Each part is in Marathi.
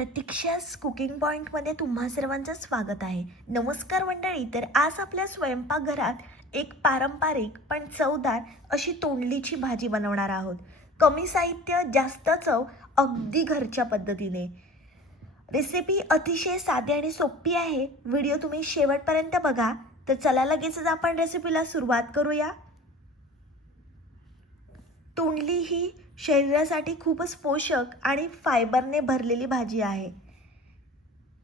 प्रतीक्षा's कुकिंग पॉईंटमध्ये तुम्हा सर्वांचं स्वागत आहे. नमस्कार मंडळी. तर आज आपल्या स्वयंपाकघरात एक पारंपरिक पण चवदार अशी तोंडलीची भाजी बनवणार आहोत. कमी साहित्य, जास्त चव, अगदी घरच्या पद्धतीने. रेसिपी अतिशय साधी आणि सोपी आहे. व्हिडिओ तुम्ही शेवटपर्यंत बघा. तर चला लगेचच आपण रेसिपीला सुरुवात करूया. तोंडली ही शरीरासाठी खूपच पोषक आणि फायबरने भरलेली भाजी आहे.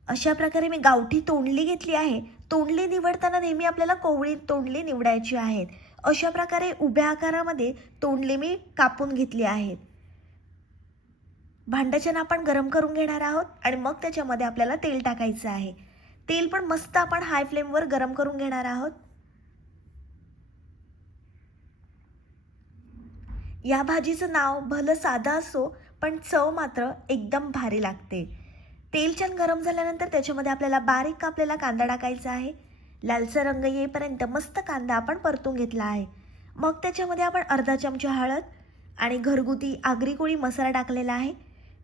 अशा प्रकारे मी गावठी तोंडली घेतली आहे. तोंडली निवडताना नेहमी आपल्याला कोवळी तोंडली निवडायची आहेत. अशा प्रकारे उभ्या आकारामध्ये तोंडली मी कापून घेतली आहेत. भांड्याचं आपण गरम करून घेणार आहोत आणि मग त्याच्यामध्ये आपल्याला तेल टाकायचं आहे. तेल पण मस्त आपण हाय फ्लेमवर गरम करून घेणार आहोत. या भाजीचं नाव भलं साधं असो पण चव मात्र एकदम भारी लागते. तेल छान गरम झाल्यानंतर त्याच्यामध्ये आपल्याला बारीक कापलेला कांदा टाकायचा आहे. लालसर रंग येईपर्यंत मस्त कांदा आपण परतून घेतला आहे. मग त्याच्यामध्ये आपण अर्धा चमचा हळद आणि घरगुती आगरी कोळी मसाला टाकलेला आहे.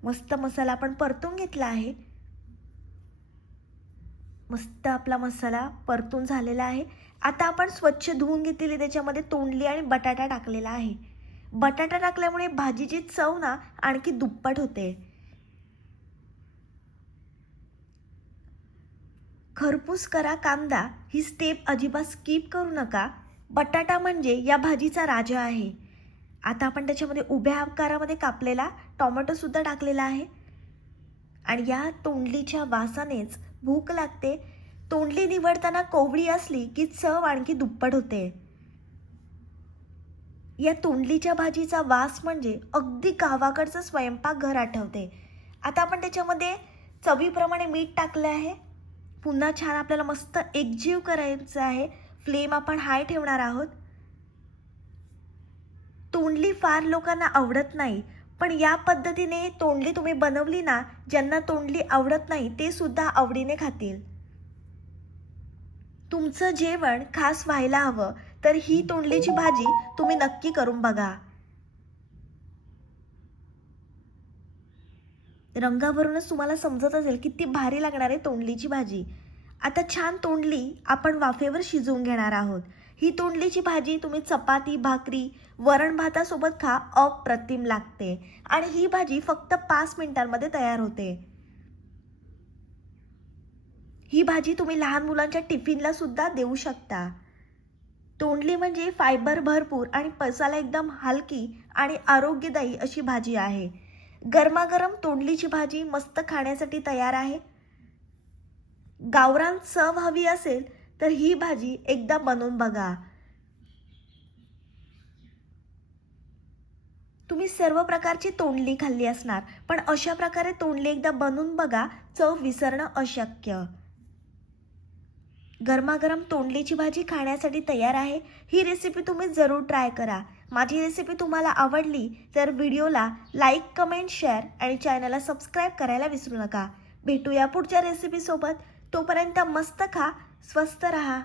मस्त मसाला आपण परतून घेतला आहे. मस्त आपला मसाला परतून झालेला आहे. आता आपण स्वच्छ धुवून घेतलेली त्याच्यामध्ये तोंडली आणि बटाटा टाकलेला आहे. बटाटा टाकल्यामुळे भाजीची चव ना आणखी दुप्पट होते. खरपूस करा कांदा ही स्टेप अजिबात स्किप करू नका. बटाटा म्हणजे या भाजीचा राजा आहे. आता आपण त्याच्यामध्ये उभ्या आकारामध्ये कापलेला टोमॅटो सुद्धा टाकलेला आहे. आणि या तोंडलीच्या वासानेच भूक लागते. तोंडली निवडताना कोवळी असली की चव आणखी दुप्पट होते. या तोंडलीच्या भाजीचा वास म्हणजे अगदी गावाकडचं स्वयंपाकघर आठवते. आता आपण त्याच्यामध्ये चवीप्रमाणे मीठ टाकलं आहे. पुन्हा छान आपल्याला मस्त एकजीव करायचं आहे. फ्लेम आपण हाय ठेवणार आहोत. तोंडली फार लोकांना आवडत नाही, पण या पद्धतीने तोंडली तुम्ही बनवली ना, ज्यांना तोंडली आवडत नाही ते सुद्धा आवडीने खातील. तुमचं जेवण खास व्हायला हवं तर ही तोंडलीची भाजी तुम्ही नक्की करून बघा. रंगावरूनच तुम्हाला समजत असेल किती भारी लागणार आहे तोंडलीची भाजी. आता छान तोंडली आपण वाफेवर शिजवून घेणार आहोत. ही तोंडलीची भाजी तुम्ही चपाती, भाकरी, वरण भातासोबत खा, अप्रतिम लागते. आणि ही भाजी फक्त 5 मिनिटांमध्ये तयार होते. ही भाजी तुम्ही लहान मुलांच्या टिफिनला सुद्धा देऊ शकता. तोंडली म्हणजे फायबर भरपूर आणि पचायला एकदम हलकी आणि आरोग्यदायी अशी भाजी आहे. गरमागरम तोंडलीची भाजी मस्त खाण्यासाठी तयार आहे. गावरान चव हवी असेल तर ही भाजी एकदा बनवून बघा. तुम्ही सर्व प्रकारची तोंडली खाल्ली असणार, पण अशा प्रकारे तोंडली एकदा बनवून बघा. चव विसरणं अशक्य. गरमागरम तोंडलीची भाजी खाण्यासाठी तयार आहे. ही रेसिपी तुम्ही जरूर ट्राय करा. माझी रेसिपी तुम्हाला आवडली तर व्हिडिओला लाईक, कमेंट, शेअर आणि चॅनलला सबस्क्राईब करायला विसरू नका. भेटूया पुढच्या रेसिपीसोबत. तोपर्यंत मस्त खा, स्वस्त रहा.